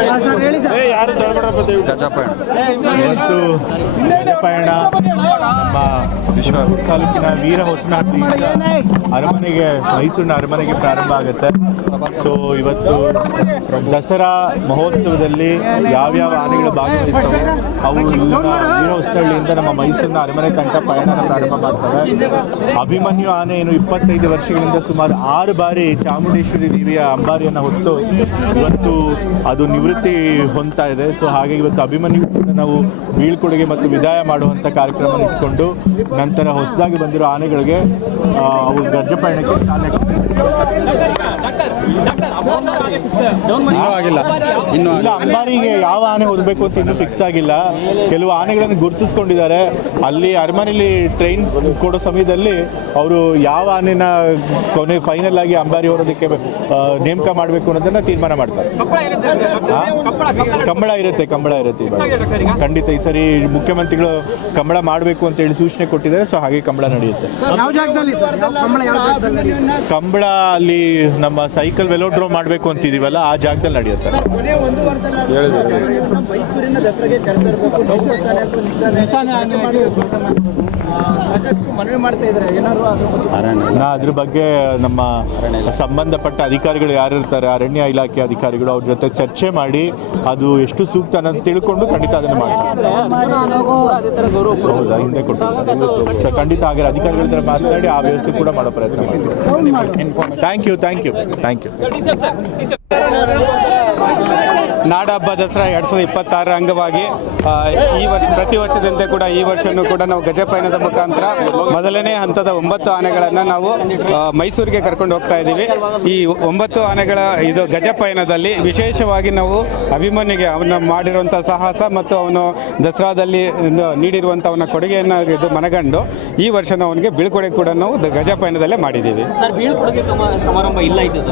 ಇವತ್ತು ಗಜಪಯಣ ನಮ್ಮ ವಿಶ್ವಪುರ ತಾಲೂಕಿನ ವೀರ ಹೊಸನಾಡಿಯಿಂದ ಅರಮನೆಗೆ ಮೈಸೂರಿನ ಅರಮನೆಗೆ ಪ್ರಾರಂಭ ಆಗುತ್ತೆ. ಸೊ ಇವತ್ತು ದಸರಾ ಮಹೋತ್ಸವದಲ್ಲಿ ಯಾವ್ಯಾವ ಆನೆಗಳು ಭಾಗವಹಿಸ್ತವೆ ಅವು ವೀರ ಹೊಸನಹಳ್ಳಿಯಿಂದ ನಮ್ಮ ಮೈಸೂರಿನ ಅರಮನೆ ತನಕ ಪಯಣನ ಪ್ರಾರಂಭ ಮಾಡ್ತವೆ. ಅಭಿಮನ್ಯು ಆನೆ ಏನು 25 ವರ್ಷಗಳಿಂದ ಸುಮಾರು 6 ಬಾರಿ ಚಾಮುಂಡೇಶ್ವರಿ ದೇವಿಯ ಅಂಬಾರಿಯನ್ನು ಹೊತ್ತು ಇವತ್ತು ಅದು ನಿವೃತ್ತಿ ಹೊಂದ್ತಾ ಇದೆ. ಸೊ ಹಾಗಾಗಿ ಇವತ್ತು ಅಭಿಮನ್ಯು ನಾವು ಬೀಳ್ಕೊಡುಗೆ ಮತ್ತು ವಿದಾಯ ಮಾಡುವಂಥ ಕಾರ್ಯಕ್ರಮ ಇಟ್ಕೊಂಡು ನಂತರ ಹೊಸದಾಗಿ ಬಂದಿರೋ ಆನೆಗಳಿಗೆ ಅವು ಗಜಪಯಣಕ್ಕೆ ಇಲ್ಲ, ಅಂಬಾರಿಗೆ ಯಾವ ಆನೆ ಹೊರಬೇಕು ಅಂತ ಇನ್ನೂ ಫಿಕ್ಸ್ ಆಗಿಲ್ಲ. ಕೆಲವು ಆನೆಗಳನ್ನು ಗುರುತಿಸ್ಕೊಂಡಿದ್ದಾರೆ. ಅಲ್ಲಿ ಅರಮನೆಯಲ್ಲಿ ಟ್ರೈನ್ ಕೊಡೋ ಸಮಯದಲ್ಲಿ ಅವರು ಯಾವ ಆನೆನ ಕೊನೆ ಫೈನಲ್ ಆಗಿ ಅಂಬಾರಿ ಹೊರೋದಕ್ಕೆ ನೇಮಕ ಮಾಡಬೇಕು ಅನ್ನೋದನ್ನ ತೀರ್ಮಾನ ಮಾಡ್ತಾರೆ. ಕಂಬಳ ಇರುತ್ತೆ ಖಂಡಿತ. ಈ ಸರಿ ಮುಖ್ಯಮಂತ್ರಿಗಳು ಕಂಬಳ ಮಾಡಬೇಕು ಅಂತ ಹೇಳಿ ಸೂಚನೆ ಕೊಟ್ಟಿದ್ದಾರೆ. ಸೊ ಹಾಗೆ ಕಂಬಳ ನಡೆಯುತ್ತೆ. ಕಂಬಳ ಅಲ್ಲಿ ನಮ್ಮ ಸೈಕಲ್ ವೆಲೋಡ್ರೋಮ್ ಮಾಡಬೇಕು ಅಂತಿದೀವಲ್ಲ, ಆ ಜಾಗದಲ್ಲಿ ನಡೆಯುತ್ತೆ. ಅದ್ರ ಬಗ್ಗೆ ನಮ್ಮ ಸಂಬಂಧಪಟ್ಟ ಅಧಿಕಾರಿಗಳು ಯಾರಿರ್ತಾರೆ, ಅರಣ್ಯ ಇಲಾಖೆ ಅಧಿಕಾರಿಗಳು, ಅವ್ರ ಜೊತೆ ಚರ್ಚೆ ಮಾಡಿ ಅದು ಎಷ್ಟು ಸೂಕ್ತ ಅನ್ನೋದು ತಿಳ್ಕೊಂಡು ಖಂಡಿತ ಅದನ್ನು ಮಾಡ್ತಾರೆ. ಹೌದಾ, ಹಿಂದೆ ಕೊಟ್ಟು ಸೊ ಖಂಡಿತ ಹಾಗೆ ಅಧಿಕಾರಿಗಳ ಹತ್ರ ಮಾತನಾಡಿ ಆ ವ್ಯವಸ್ಥೆ ಕೂಡ ಮಾಡೋ ಪ್ರಯತ್ನ ಮಾಡ್ತೀವಿ. Thank you. ನಾಡಹಬ್ಬ ದಸರಾ 2026 ಅಂಗವಾಗಿ ಈ ವರ್ಷ ಪ್ರತಿ ವರ್ಷದಂತೆ ಕೂಡ ಈ ವರ್ಷವೂ ಕೂಡ ನಾವು ಗಜಪಯಣದ ಮುಖಾಂತರ ಮೊದಲನೇ ಹಂತದ 9 ಆನೆಗಳನ್ನು ನಾವು ಮೈಸೂರಿಗೆ ಕರ್ಕೊಂಡು ಹೋಗ್ತಾ ಇದ್ದೀವಿ. ಈ 9 ಆನೆಗಳ ಇದು ಗಜಪಯಣದಲ್ಲಿ ವಿಶೇಷವಾಗಿ ನಾವು ಅಭಿಮನ್ಯುಗೆ ಅವನು ಮಾಡಿರುವಂಥ ಸಾಹಸ ಮತ್ತು ಅವನು ದಸರಾದಲ್ಲಿ ನೀಡಿರುವಂಥ ಅವನ ಕೊಡುಗೆಯನ್ನು ಇದು ಮನಗಂಡು ಈ ವರ್ಷ ನಾವು ಅವನಿಗೆ ಬೀಳ್ಕೊಡುಗೆ ಕೂಡ ನಾವು ಗಜಪಯಣದಲ್ಲೇ ಮಾಡಿದ್ದೀವಿ. ಸರ್, ಬೀಳ್ಕೊಡುಗೆ ಸಮಾರಂಭ ಇಲ್ಲ ಇದು